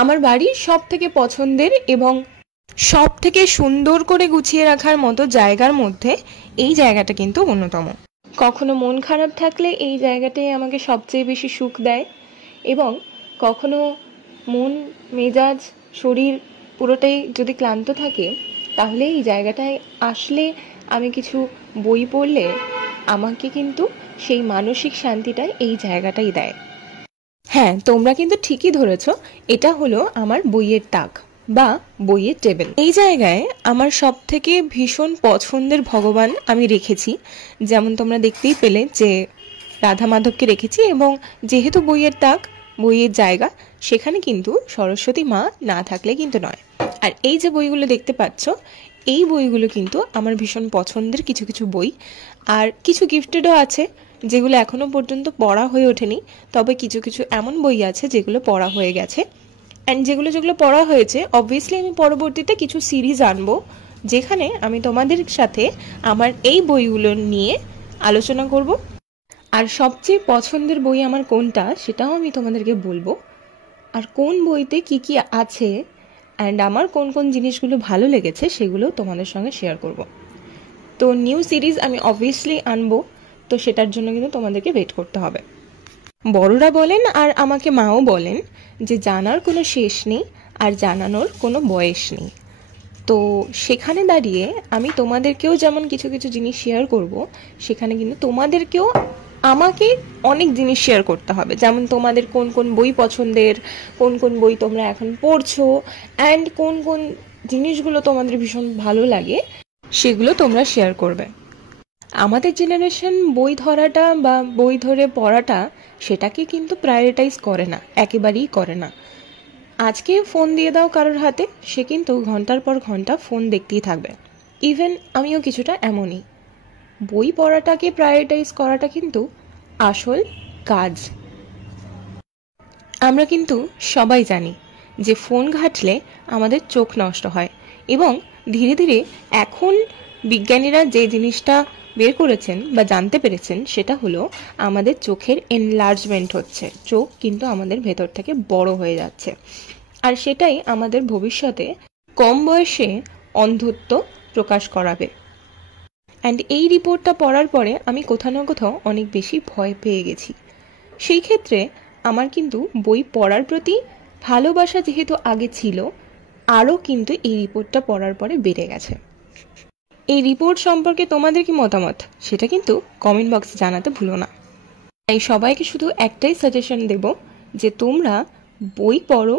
আমার বাড়ির সবথেকে পছন্দের এবং সবথেকে সুন্দর করে গুছিয়ে রাখার মতো জায়গার মধ্যে এই জায়গাটা কিন্তু অন্যতম। কখনো মন খারাপ থাকলে এই জায়গাটাই আমাকে সবচেয়ে বেশি সুখ দেয়, এবং কখনো মন মেজাজ শরীর পুরোটাই যদি ক্লান্ত থাকে তাহলে এই জায়গাটায় আসলে আমি কিছু বই পড়লে আমাকে কিন্তু সেই মানসিক শান্তিটা এই জায়গাটাই দেয়। হ্যাঁ, তোমরা কিন্তু ঠিকই ধরেছ, এটা হলো আমার বইয়ের তাক বা বইয়ের টেবিল। এই জায়গায় আমার সব থেকে ভীষণ পছন্দের ভগবান আমি রেখেছি। যেমন তোমরা দেখতেই পেলে যে রাধা মাধবকে রেখেছি, এবং যেহেতু বইয়ের তাক বইয়ের জায়গা, সেখানে কিন্তু সরস্বতী মা না থাকলে কিন্তু নয়। আর এই যে বইগুলো দেখতে পাচ্ছ, এই বইগুলো কিন্তু আমার ভীষণ পছন্দের কিছু কিছু বই, আর কিছু গিফটেডও আছে যেগুলো এখনো পর্যন্ত পড়া হয়ে ওঠেনি, তবে কিছু কিছু এমন বই আছে যেগুলো পড়া হয়ে গেছে। অ্যান্ড যেগুলো পড়া হয়েছে অবভিয়াসলি আমি পরবর্তীতে কিছু সিরিজ আনবো যেখানে আমি তোমাদের সাথে আমার এই বইগুলো নিয়ে আলোচনা করব। আর সবচেয়ে পছন্দের বই আমার কোনটা সেটাও আমি তোমাদেরকে বলবো, আর কোন বইতে কি কি আছে অ্যান্ড আমার কোন কোন জিনিসগুলো ভালো লেগেছে সেগুলো তোমাদের সঙ্গে শেয়ার করব। তো নিউ সিরিজ আমি অবভিয়াসলি আনবো, তো সেটার জন্য কিন্তু তোমাদেরকে ওয়েট করতে হবে। বড়রা বলেন আর আমাকে মাও বলেন যে জানার কোনো শেষ নেই আর জানানোর কোনো বয়স নেই। তো সেখানে দাঁড়িয়ে আমি তোমাদেরকেও যেমন কিছু কিছু জিনিস শেয়ার করব, সেখানে কিন্তু তোমাদেরকেও আমাকে অনেক জিনিস শেয়ার করতে হবে। যেমন তোমাদের কোন কোন বই পছন্দের, কোন কোন বই তোমরা এখন পড়ছো, অ্যান্ড কোন কোন জিনিসগুলো তোমাদের ভীষণ ভালো লাগে সেগুলো তোমরা শেয়ার করবে। আমাদের জেনারেশন বই ধরাটা বা বই ধরে পড়াটা সেটাকে কিন্তু প্রায়োরিটাইজ করে না, একেবারেই করে না। আজকে ফোন দিয়ে দাও কারোর হাতে, সে কিন্তু ঘন্টার পর ঘন্টা ফোন দেখতেই থাকবে। ইভেন আমিও কিছুটা এমনই। বই পড়াটাকে প্রায়োরিটাইজ করাটা কিন্তু আসল কাজ। আমরা কিন্তু সবাই জানি যে ফোন ঘাঁটলে আমাদের চোখ নষ্ট হয়, এবং ধীরে ধীরে এখন বিজ্ঞানীরা যে জিনিসটা বের করেছেন বা জানতে পেরেছেন সেটা হলো আমাদের চোখের এনলার্জমেন্ট হচ্ছে। চোখ কিন্তু আমাদের ভেতর থেকে বড় হয়ে যাচ্ছে, আর সেটাই আমাদের ভবিষ্যতে কম বয়সে অন্ধত্ব প্রকাশ করাবে। অ্যান্ড এই রিপোর্টটা পড়ার পরে আমি কোথাও না কোথাও অনেক বেশি ভয় পেয়ে গেছি। সেই ক্ষেত্রে আমার কিন্তু বই পড়ার প্রতি ভালোবাসা যেহেতু আগে ছিল, আরও কিন্তু এই রিপোর্টটা পড়ার পরে বেড়ে গেছে। এই রিপোর্ট সম্পর্কে তোমাদের কি মতামত সেটা কিন্তু কমেন্ট বক্সে জানাতে ভুলো না। তাই সবাইকে শুধু একটাই সাজেশন দেব যে তোমরা বই পড়ো,